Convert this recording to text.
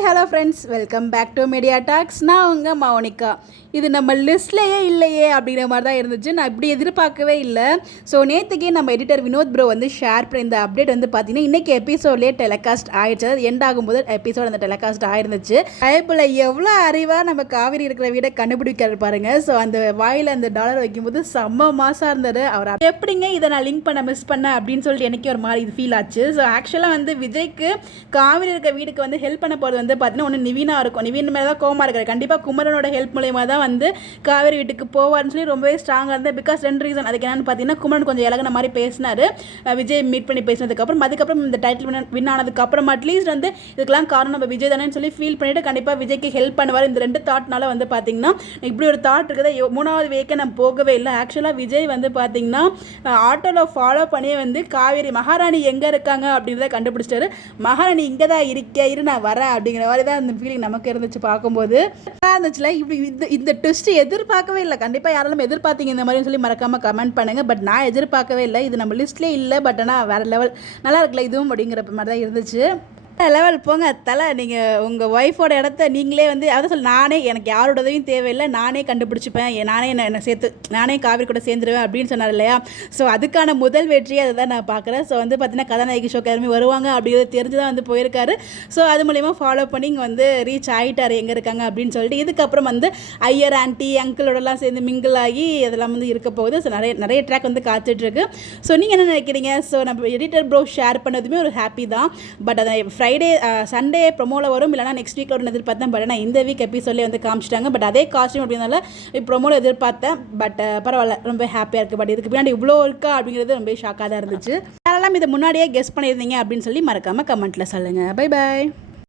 Hi hello friends, welcome back to media talks. நான் உங்கள் மௌனிகா. இது நம்ம லிஸ்ட்லேயே இல்லையே அப்படிங்கிற மாதிரி தான் இருந்துச்சு. நான் இப்படி எதிர்பார்க்கவே இல்லை. ஸோ நேற்றுக்கே நம்ம எடிட்டர் வினோத் ப்ரோ வந்து ஷேர் பண்ண இந்த அப்டேட் வந்து பார்த்தீங்கன்னா இன்றைக்கி எபிசோட்லேயே டெலிகாஸ்ட் ஆயிடுச்சு. அது எண்ட் ஆகும்போது எபிசோட் அந்த டெலிகாஸ்ட் ஆயிருந்துச்சு. அதேபோல் எவ்வளோ அறிவாக நம்ம காவிரி இருக்கிற வீடை கண்டுபிடிக்கிறது பாருங்கள். ஸோ அந்த வாயில் அந்த டாலர் வைக்கும்போது செம்ம மாசாக இருந்தது. அவர் எப்படிங்க இதை நான் லிங்க் பண்ண மிஸ் பண்ணேன் அப்படின்னு சொல்லிட்டு எனக்கு ஒரு மாதிரி இது ஃபீல் ஆச்சு. ஸோ ஆக்சுவலாக வந்து விஜய்க்கு காவிரி இருக்க வீடுக்கு வந்து ஹெல்ப் பண்ண போகிறது வந்து பார்த்தீங்கன்னா ஒன்று நிவினா இருக்கும். நிவின் மேலே தான் கோமா இருக்கிறார். கண்டிப்பாக குமரனோட ஹெல்ப் மூலயமா தான் வந்து காவேரி வீட்டுக்கு போவார்னு சொல்லி ரொம்பவே ஸ்ட்ராங்காக இருந்தது. Because 2 reason. அதுக்கு என்னென்னு பார்த்தீங்கன்னா குமரன் கொஞ்சம் இலகின மாதிரி பேசினார் விஜய் மீட் பண்ணி பேசினதுக்கப்புறம். அதுக்கப்புறம் இந்த டைட்டில் வின் ஆனதுக்கப்புறம் அட்லீஸ்ட் வந்து இதுக்கெல்லாம் காரணம் நம்ம விஜய் தானேன்னு சொல்லி ஃபீல் பண்ணிவிட்டு கண்டிப்பாக விஜய்க்கு ஹெல்ப் பண்ணுவார். இந்த 2 தாட்னால வந்து பார்த்தீங்கன்னா இப்படி ஒரு தாட் இருக்குது. 3வது வேக்கை நான் போகவே இல்லை. ஆக்சுவலாக விஜய் வந்து பார்த்தீங்கன்னா ஆட்டோவில் ஃபாலோ பண்ணி வந்து காவேரி மகாராணி எங்கே இருக்காங்க அப்படின்றத கண்டுபிடிச்சிட்டாரு. மகாராணி இங்கே தான் இரு நான் வரேன் அப்படிங்கிற மாதிரி தான் அந்த ஃபீலிங் நமக்கு இருந்துச்சு பார்க்கும்போது. இருந்துச்சுல இப்படி இந்த ட்விஸ்ட் எதிர்பார்க்கவே இல்லை. கண்டிப்பாக யாரெல்லாம் எதிர்பார்த்தீங்க இந்த மாதிரி சொல்லி மறக்காமல் கமெண்ட் பண்ணுங்கள். பட் நான் எதிர்பார்க்கவே இல்லை. இது நம்ம லிஸ்ட்லேயே இல்லை. பட் ஆனால் வேறு லெவல் நல்லா இருக்குல்ல இதுவும் அப்படிங்கிற மாதிரி தான் இருந்துச்சு. லெவல் போங்க தலை. நீங்கள் உங்கள் ஒய்ஃபோட இடத்த நீங்களே வந்து அதை நானே எனக்கு யாரோட உதவியும் தேவையில்லை, நானே கண்டுபிடிச்சிப்பேன், நானே என்னை சேர்த்து நானே காவிரி கூட சேர்ந்துருவேன் அப்படின்னு சொன்னார் இல்லையா. ஸோ அதுக்கான முதல் வெற்றியை அதை தான் நான் பார்க்குறேன். ஸோ வந்து பார்த்தீங்கன்னா கதாநாயகி ஷோக்கு எல்லாருமே வருவாங்க அப்படிங்கிறது தெரிஞ்சு தான் வந்து போயிருக்காரு. ஸோ அது மூலிமா ஃபாலோ பண்ணி இங்கே வந்து ரீச் ஆகிட்டார் எங்கே இருக்காங்க அப்படின்னு சொல்லிட்டு. இதுக்கப்புறம் வந்து ஐயர் ஆண்டி அங்கிளோடலாம் சேர்ந்து மிங்கிள் ஆகி அதெல்லாம் வந்து இருக்க போகுது. ஸோ நிறைய ட்ராக் வந்து காத்துட்ருக்கு. ஸோ நீங்கள் என்ன நினைக்கிறீங்க? ஸோ நம்ம எடிட்டர் ப்ரோ ஷேர் பண்ணதுமே ஒரு ஹாப்பி தான். பட் அதை ஃப்ரைடே சண்டே ப்ரொமோவில் வரும், இல்லைனா நெக்ஸ்ட் வீக் வரும்னு எதிர்பார்த்தேன். பட் ஆனால் இந்த வீக் எபிசோட்லேயே வந்து காமிச்சிட்டாங்க. பட் அதே காஸ்டியூம் அப்படின்னால ப்ரொமோவில் எதிர்பார்த்தேன். பட் பரவாயில்ல, ரொம்ப ஹாப்பியாக இருக்குது. பட் இதுக்கு பின்னாடி இவ்வளோ இருக்கா அப்படிங்கிறது ரொம்ப ஷாக்காக தான் இருந்துச்சு. யாரெல்லாம் இதை முன்னாடியே கெஸ் பண்ணியிருந்தீங்க அப்படின்னு சொல்லி மறக்காமல் கமெண்ட்டில் சொல்லுங்கள். Bye bye.